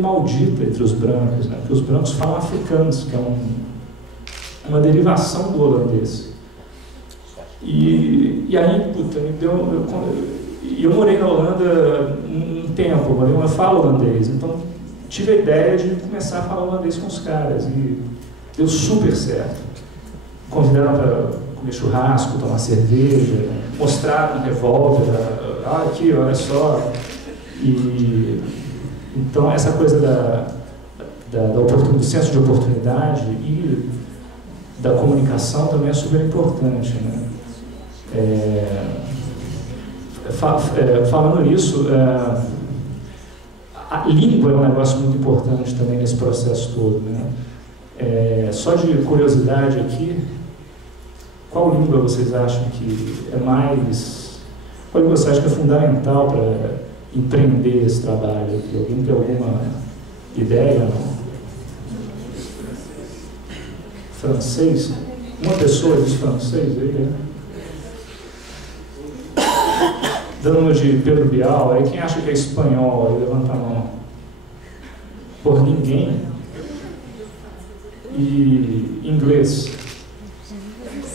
maldita entre os brancos, né? Porque os brancos falam africanos, que é uma derivação do holandês. E aí, puta, eu morei na Holanda um tempo, eu falo holandês, então tive a ideia de começar a falar holandês com os caras, e deu super certo. Convidaram para comer churrasco, tomar cerveja, mostraram um revólver, aqui, olha só. E então essa coisa do senso de oportunidade e da comunicação também é super importante, né? Falando nisso, a língua é um negócio muito importante também nesse processo todo, né? Só de curiosidade aqui, qual língua vocês acham que é mais... Qual língua vocês acham que é fundamental para empreender esse trabalho aqui? Alguém tem alguma ideia? Não? Francês? Uma pessoa diz francês aí, né? Dando uma de Pedro Bial, aí quem acha que é espanhol, aí levanta a mão. Por ninguém. E inglês.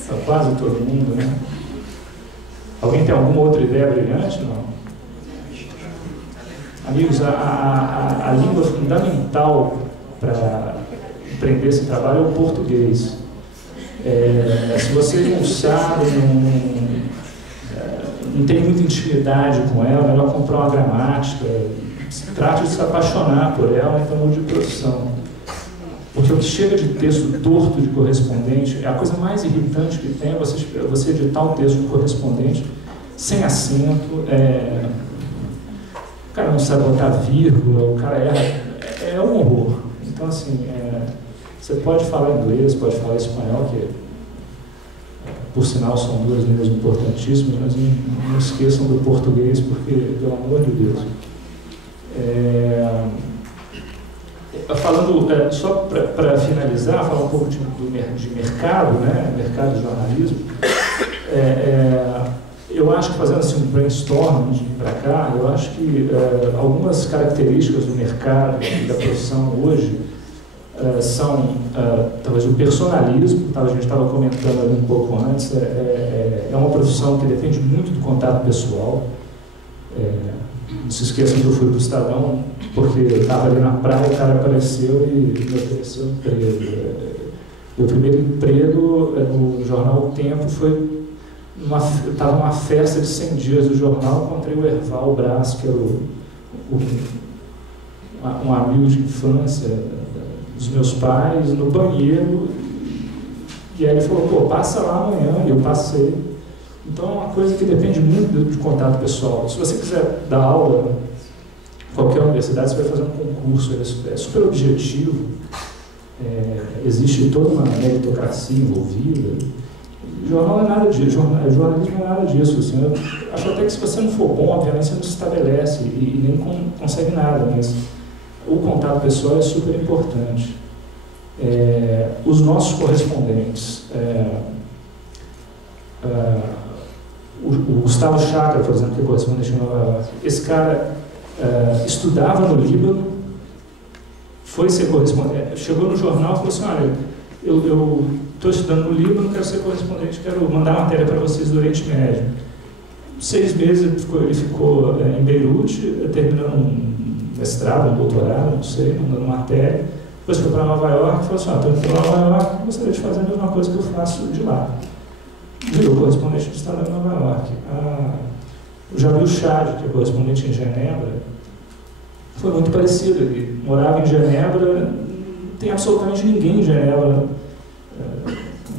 Para quase todo mundo, né? Alguém tem alguma outra ideia brilhante? Não? Amigos, a língua fundamental para empreender esse trabalho é o português. Se vocês não sabem, não tem muita intimidade com ela, é melhor comprar uma gramática, trate de se apaixonar por ela, então mude de profissão. Porque o que chega de texto torto de correspondente, a coisa mais irritante que tem é você editar um texto de correspondente sem acento, o cara não sabe botar vírgula, o cara erra, é um horror. Então, assim, você pode falar inglês, pode falar espanhol, que por sinal são duas línguas importantíssimas, mas não esqueçam do português, porque, pelo amor de Deus. Falando, só para finalizar, falar um pouco de mercado, né? Mercado de jornalismo. Eu acho que, fazendo assim um brainstorm de vir para cá, eu acho que algumas características do mercado e da profissão hoje são, talvez, o personalismo, a gente estava comentando ali um pouco antes, é uma profissão que depende muito do contato pessoal. Não se esqueçam que eu fui para o Estadão porque eu estava ali na praia, o cara apareceu e me ofereceu um emprego. Meu primeiro emprego no jornal O Tempo foi... Eu estava numa festa de 100 dias do jornal, encontrei o Erval Brás, que era um amigo de infância dos meus pais, no banheiro, e aí ele falou, pô, passa lá amanhã, e eu passei. Então é uma coisa que depende muito de contato pessoal. Se você quiser dar aula em qualquer universidade, você vai fazer um concurso, é super objetivo, existe toda uma meritocracia envolvida. Jornal não é nada disso, jornalismo não é nada disso. Assim, eu acho até que se você não for bom, obviamente você não se estabelece e nem consegue nada, mas o contato pessoal é super importante. Os nossos correspondentes, o Gustavo Chakra, por exemplo, que é correspondente em Nova York, esse cara estudava no Líbano, foi ser correspondente, chegou no jornal e falou assim, olha, eu estou estudando no Líbano, quero ser correspondente, quero mandar matéria para vocês do Oriente Médio. 6 meses ele ficou em Beirute, terminando um mestrado, um doutorado, não sei, mandando matéria. Depois foi para Nova York e falou assim, estou indo para Nova York, gostaria de fazer a mesma coisa que eu faço de lá. Virou correspondente do Estado de Nova York. O Jamil Chad, que é correspondente em Genebra, foi muito parecido. Ele morava em Genebra, não tem absolutamente ninguém em Genebra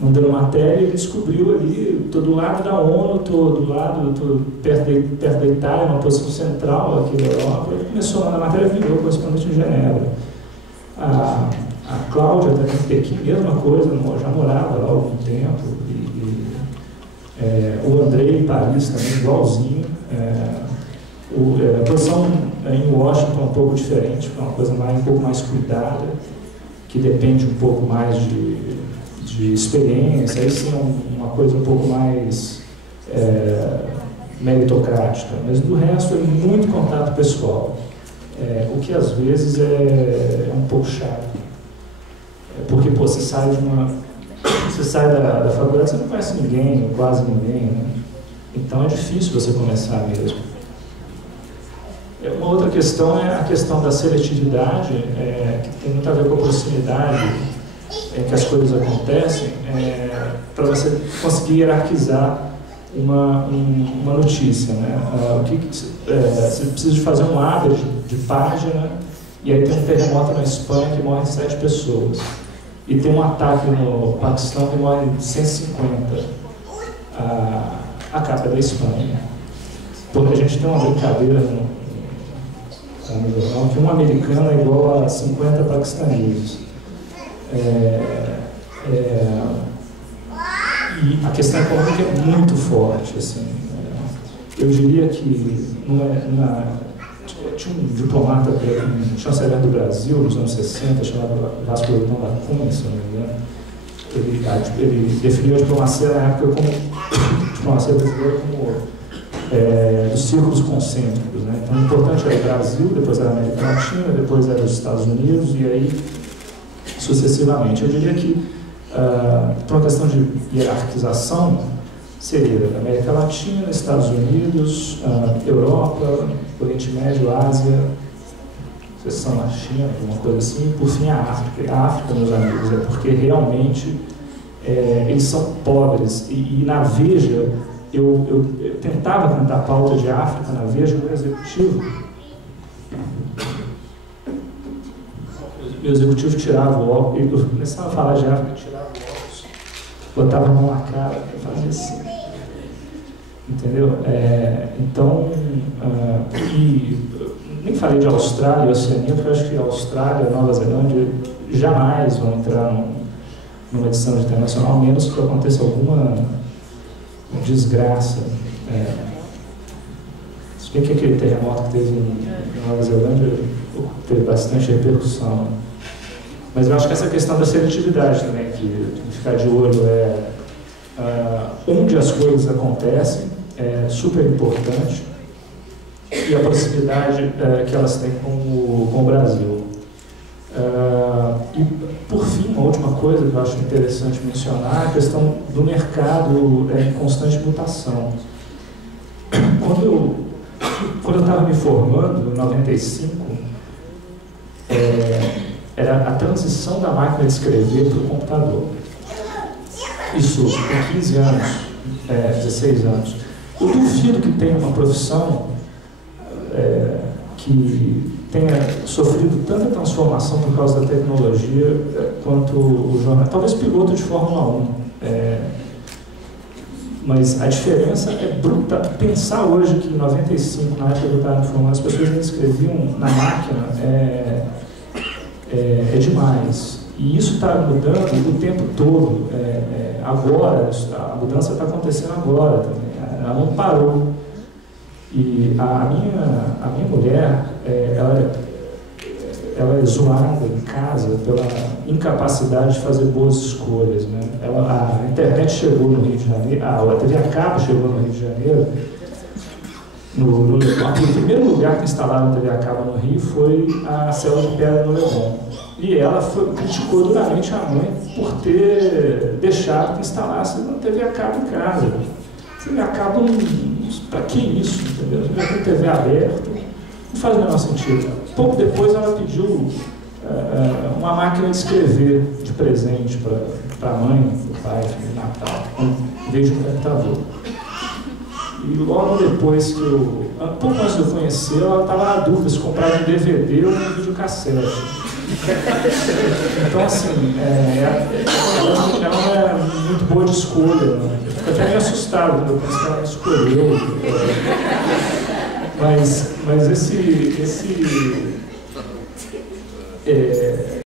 mandando matéria, ele descobriu ali, estou do lado da ONU, estou perto da Itália, uma posição central aqui da Europa. Ele começou a mandar matéria, virou correspondente em Genebra. A Cláudia, também em Pequim, mesma coisa, já morava lá há algum tempo. O Andrei em Paris também, igualzinho. A posição em Washington é um pouco diferente, é uma coisa um pouco mais cuidada, que depende um pouco mais de experiência, aí sim uma coisa um pouco mais meritocrática, mas do resto é muito contato pessoal. o que às vezes é um pouco chato. Porque, pô, você sai da faculdade, você não conhece ninguém, quase ninguém, né? Então é difícil você começar mesmo. Uma outra questão é a questão da seletividade, que tem muito a ver com a proximidade que as coisas acontecem, para você conseguir hierarquizar uma notícia, né? Você precisa de fazer um abre de página, e aí tem um terremoto na Espanha que morrem 7 pessoas. E tem um ataque no Paquistão que morre 150. A capa da Espanha. Porque a gente tem uma brincadeira no jornal que um americano é igual a 50 paquistaneses. E a questão econômica é muito forte. Assim, eu diria que tinha um diplomata, um chanceler do Brasil, nos anos 60, chamado Vasco Leitão da Cunha, se não me engano. Ele definiu a diplomacia na época como diplomacia brasileira como dos círculos concêntricos, né? Então, o importante era o Brasil, depois era a América Latina, depois era os Estados Unidos, e aí sucessivamente. Eu diria que, por uma questão de hierarquização, seria América Latina, Estados Unidos, Europa, Oriente Médio, Ásia, exceção na China, alguma coisa assim, e por fim a África. E a África, meus amigos, é porque realmente eles são pobres, e na Veja, eu tentava cantar pauta de África na Veja no executivo. Meu executivo tirava o óculos, eu começava a falar de África, tirava o óculos, botava a mão na cara, eu fazia assim. Entendeu? Então, e nem falei de Austrália e Oceania, porque eu acho que a Austrália e a Nova Zelândia jamais vão entrar numa edição internacional, a menos que aconteça alguma desgraça. Se bem que aquele terremoto que teve em Nova Zelândia teve bastante repercussão. Mas eu acho que essa questão da seletividade também, que ficar de olho onde as coisas acontecem, é super importante, e a proximidade que elas têm com o Brasil. E, por fim, uma última coisa que eu acho interessante mencionar é a questão do mercado em constante mutação. Quando eu estava me formando, em 95, era a transição da máquina de escrever para o computador. Isso com 15 anos, 16 anos. Eu duvido que tenha uma profissão que tenha sofrido tanta transformação por causa da tecnologia quanto o jornal. Talvez piloto de Fórmula 1. Mas a diferença é bruta. Pensar hoje que em 95, na época que eu estava me formando, as pessoas ainda escreviam na máquina é demais. E isso está mudando o tempo todo. Agora, a mudança está acontecendo agora também. Ela não parou. E a minha mulher, ela é zoada em casa pela incapacidade de fazer boas escolhas, né? A internet chegou no Rio de Janeiro, a TV a cabo chegou no Rio de Janeiro. O primeiro lugar que instalaram a TV a cabo no Rio foi a Cela de Pedra no Leblon. E ela criticou duramente a mãe por ter deixado que instalasse uma TV a cabo em casa. TV a cabo, para que isso, entendeu? Já tem TV aberta, não faz o menor sentido. Pouco depois ela pediu uma máquina de escrever de presente para a mãe, para o pai, de Natal, em vez de um computador. E logo depois pouco antes de eu conhecer, ela estava na dúvida se comprava um DVD ou um videocassete. Então, assim, ela não é muito boa de escolha, né? Eu fico até meio assustado quando eu penso que ela escolheu. Mas